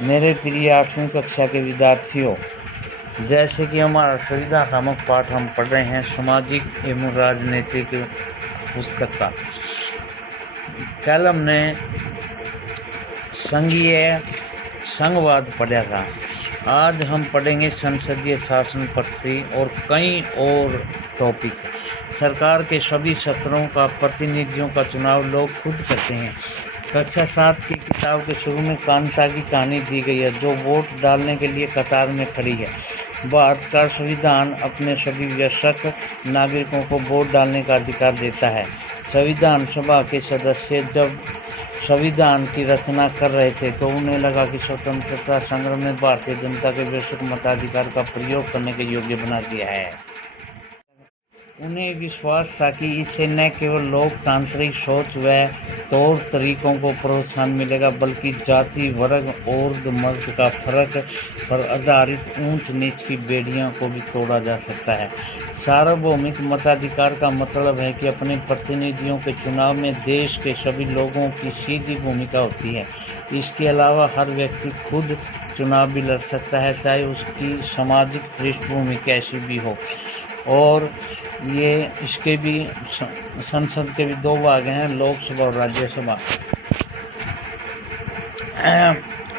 मेरे प्रिय 8वीं कक्षा के विद्यार्थियों, जैसे कि हमारा संविधान नामक पाठ हम पढ़ रहे हैं सामाजिक एवं राजनीतिक पुस्तक का। कल हमने संघीय संघवाद पढ़ा था। आज हम पढ़ेंगे संसदीय शासन पद्धति और कई और टॉपिक। सरकार के सभी सत्रों का प्रतिनिधियों का चुनाव लोग खुद करते हैं। कक्षा 7 की किताब के शुरू में कांता की कहानी दी गई है, जो वोट डालने के लिए कतार में खड़ी है। भारत का संविधान अपने सभी वयस्क नागरिकों को वोट डालने का अधिकार देता है। संविधान सभा के सदस्य जब संविधान की रचना कर रहे थे तो उन्हें लगा कि स्वतंत्रता संग्राम में भारतीय जनता के वयस्क मताधिकार का प्रयोग करने के योग्य बना दिया है। उन्हें विश्वास था कि इससे न केवल लोकतांत्रिक सोच व तौर तरीकों को प्रोत्साहन मिलेगा, बल्कि जाति, वर्ग और मर्द का फर्क पर आधारित ऊंच नीच की बेड़ियों को भी तोड़ा जा सकता है। सार्वभौमिक मताधिकार का मतलब है कि अपने प्रतिनिधियों के चुनाव में देश के सभी लोगों की सीधी भूमिका होती है। इसके अलावा हर व्यक्ति खुद चुनाव भी लड़ सकता है, चाहे उसकी सामाजिक पृष्ठभूमि कैसी भी हो। और ये इसके भी संसद के भी 2 भाग हैं, लोकसभा और राज्यसभा।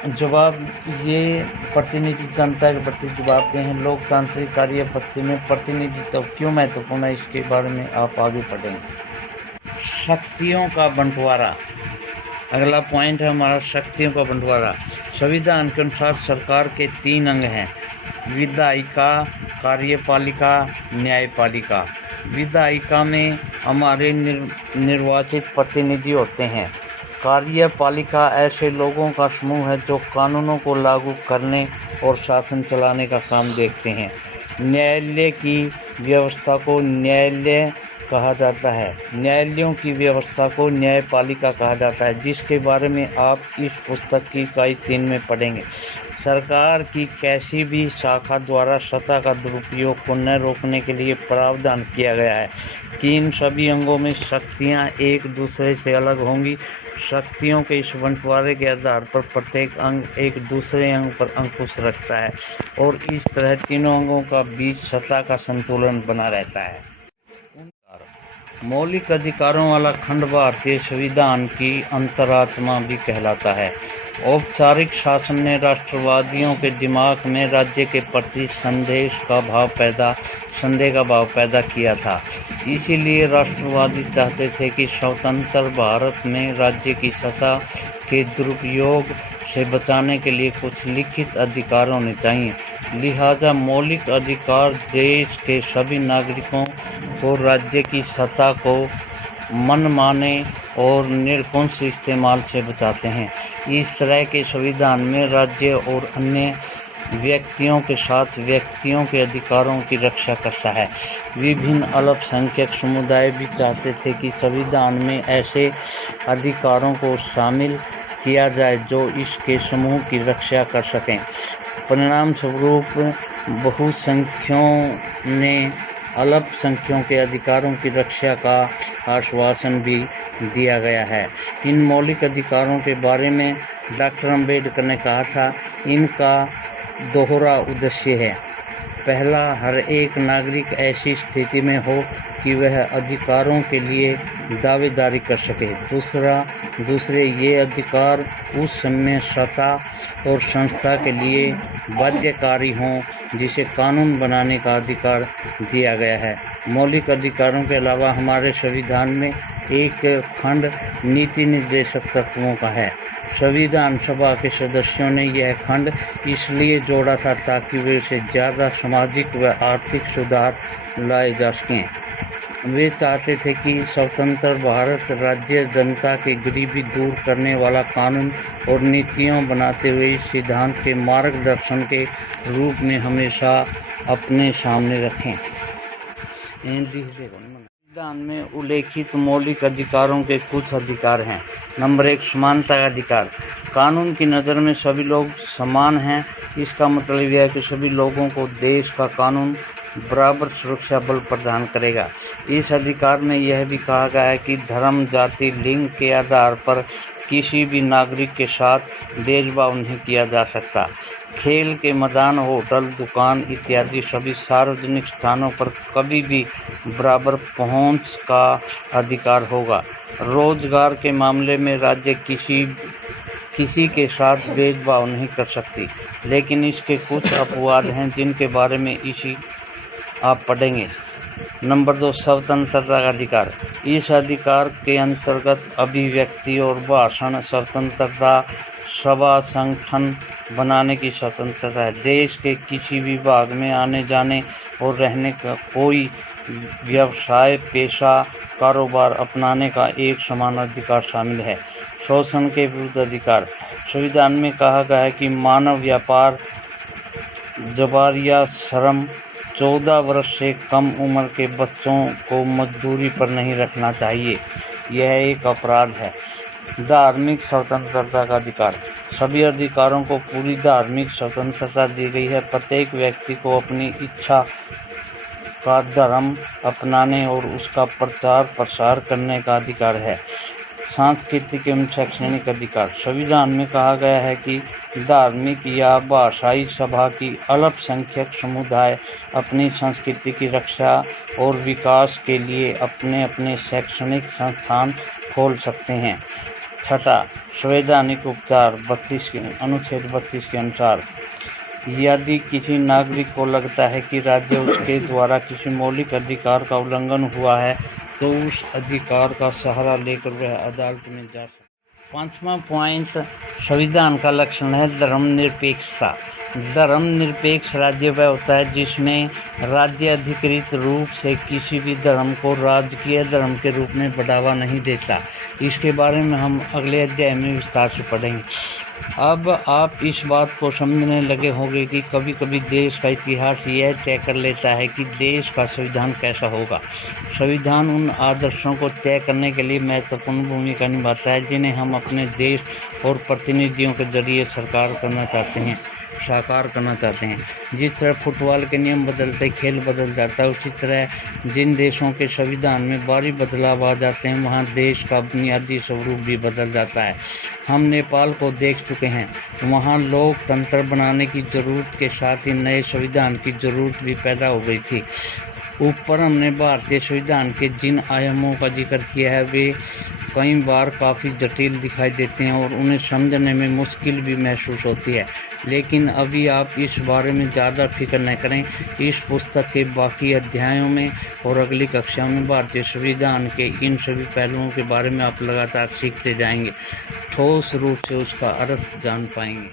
जवाब ये प्रतिनिधि जनता के प्रति जवाबदेह हैं। लोकतांत्रिक कार्य पद्धति में प्रतिनिधित्व क्यों महत्वपूर्ण है, इसके बारे में आप आगे पढ़ेंगे। शक्तियों का बंटवारा, अगला पॉइंट है हमारा शक्तियों का बंटवारा। संविधान के अनुसार सरकार के 3 अंग हैं: विधायिका, कार्यपालिका, न्यायपालिका। विधायिका में हमारे निर्वाचित प्रतिनिधि होते हैं। कार्यपालिका ऐसे लोगों का समूह है जो कानूनों को लागू करने और शासन चलाने का काम देखते हैं। न्यायालय की व्यवस्था को न्यायालय कहा जाता है। न्यायालयों की व्यवस्था को न्यायपालिका कहा जाता है, जिसके बारे में आप इस पुस्तक की इकाई 3 में पढ़ेंगे। सरकार की किसी भी शाखा द्वारा सत्ता का दुरुपयोग को न रोकने के लिए प्रावधान किया गया है कि इन सभी अंगों में शक्तियां एक दूसरे से अलग होंगी। शक्तियों के इस बंटवारे के आधार पर प्रत्येक अंग एक दूसरे अंग पर अंकुश रखता है और इस तरह तीनों अंगों का बीच सत्ता का संतुलन बना रहता है। मौलिक अधिकारों वाला खंड भारतीय संविधान की अंतरात्मा भी कहलाता है। औपचारिक शासन ने राष्ट्रवादियों के दिमाग में राज्य के प्रति संदेह का भाव पैदा किया था। इसीलिए राष्ट्रवादी चाहते थे कि स्वतंत्र भारत में राज्य की सत्ता के दुरुपयोग से बचाने के लिए कुछ लिखित अधिकार होने चाहिए। लिहाजा मौलिक अधिकार देश के सभी नागरिकों को राज्य की सत्ता को मनमाने और निरंकुश इस्तेमाल से बचाते हैं। इस तरह के संविधान में राज्य और अन्य व्यक्तियों के साथ व्यक्तियों के अधिकारों की रक्षा करता है। विभिन्न अल्पसंख्यक समुदाय भी चाहते थे कि संविधान में ऐसे अधिकारों को शामिल किया जाए जो इसके समूह की रक्षा कर सकें। परिणाम स्वरूप बहुसंख्यों ने अल्पसंख्यकों के अधिकारों की रक्षा का आश्वासन भी दिया गया है। इन मौलिक अधिकारों के बारे में डॉक्टर अम्बेडकर ने कहा था, इनका दोहरा उद्देश्य है। पहला, हर एक नागरिक ऐसी स्थिति में हो कि वह अधिकारों के लिए दावेदारी कर सके। दूसरे ये अधिकार उस समय सत्ता और संस्था के लिए बाध्यकारी हों जिसे कानून बनाने का अधिकार दिया गया है। मौलिक अधिकारों के अलावा हमारे संविधान में एक खंड नीति निर्देशक तत्वों का है। संविधान सभा के सदस्यों ने यह खंड इसलिए जोड़ा था ताकि वे इसे ज़्यादा सामाजिक व आर्थिक सुधार लाए जा सकें। वे चाहते थे कि स्वतंत्र भारत राज्य जनता की गरीबी दूर करने वाला कानून और नीतियाँ बनाते हुए इस सिद्धांत के मार्गदर्शन के रूप में हमेशा अपने सामने रखें। संविधान में उल्लेखित मौलिक अधिकारों के कुछ अधिकार हैं। नंबर 1, समानता का अधिकार। कानून की नज़र में सभी लोग समान हैं। इसका मतलब यह है कि सभी लोगों को देश का कानून बराबर सुरक्षा बल प्रदान करेगा। इस अधिकार में यह भी कहा गया है कि धर्म, जाति, लिंग के आधार पर किसी भी नागरिक के साथ भेदभाव नहीं किया जा सकता। खेल के मैदान, होटल, दुकान इत्यादि सभी सार्वजनिक स्थानों पर कभी भी बराबर पहुंच का अधिकार होगा। रोजगार के मामले में राज्य किसी के साथ भेदभाव नहीं कर सकती, लेकिन इसके कुछ अपवाद हैं जिनके बारे में इसी आप पढ़ेंगे। नंबर 2, स्वतंत्रता का अधिकार। इस अधिकार के अंतर्गत अभिव्यक्ति और भाषण स्वतंत्रता, सभा संगठन बनाने की स्वतंत्रता है। देश के किसी भी भाग में आने जाने और रहने का कोई व्यवसाय, पेशा, कारोबार अपनाने का एक समान अधिकार शामिल है। शोषण के विरुद्ध अधिकार। संविधान में कहा गया है कि मानव व्यापार, जबर या श्रम, 14 वर्ष से कम उम्र के बच्चों को मजदूरी पर नहीं रखना चाहिए, यह एक अपराध है। धार्मिक स्वतंत्रता का अधिकार। सभी अधिकारों को पूरी धार्मिक स्वतंत्रता दी गई है। प्रत्येक व्यक्ति को अपनी इच्छा का धर्म अपनाने और उसका प्रचार प्रसार करने का अधिकार है। सांस्कृतिक एवं शैक्षणिक अधिकार। संविधान में कहा गया है कि धार्मिक या भाषाई सभा की अल्पसंख्यक समुदाय अपनी संस्कृति की रक्षा और विकास के लिए अपने अपने शैक्षणिक संस्थान खोल सकते हैं। छठा, संवैधानिक उपचार। अनुच्छेद 32 के अनुसार यदि किसी नागरिक को लगता है कि राज्य उसके द्वारा किसी मौलिक अधिकार का उल्लंघन हुआ है तो उस अधिकार का सहारा लेकर वह अदालत में जा सकता है। 5वां पॉइंट, संविधान का लक्षण है धर्मनिरपेक्षता। धर्मनिरपेक्ष राज्य वह होता है जिसमें राज्य अधिकृत रूप से किसी भी धर्म को राजकीय धर्म के रूप में बढ़ावा नहीं देता। इसके बारे में हम अगले अध्याय में विस्तार से पढ़ेंगे। अब आप इस बात को समझने लगे होंगे कि कभी कभी देश का इतिहास यह तय कर लेता है कि देश का संविधान कैसा होगा। संविधान उन आदर्शों को तय करने के लिए महत्वपूर्ण भूमिका निभाता है जिन्हें हम अपने देश और प्रतिनिधियों के जरिए साकार करना चाहते हैं। जिस तरह फुटबॉल के नियम बदलते खेल बदल जाता है, उसी तरह जिन देशों के संविधान में भारी बदलाव आ जाते हैं वहाँ देश का बुनियादी स्वरूप भी बदल जाता है। हम नेपाल को देख चुके हैं, वहाँ लोकतंत्र बनाने की ज़रूरत के साथ ही नए संविधान की ज़रूरत भी पैदा हो गई थी। ऊपर हमने भारतीय संविधान के जिन आयामों का जिक्र किया है वे कई बार काफ़ी जटिल दिखाई देते हैं और उन्हें समझने में मुश्किल भी महसूस होती है, लेकिन अभी आप इस बारे में ज़्यादा फिक्र न करें। इस पुस्तक के बाकी अध्यायों में और अगली कक्षाओं में भारतीय संविधान के इन सभी पहलुओं के बारे में आप लगातार सीखते जाएंगे, ठोस रूप से उसका अर्थ जान पाएंगे।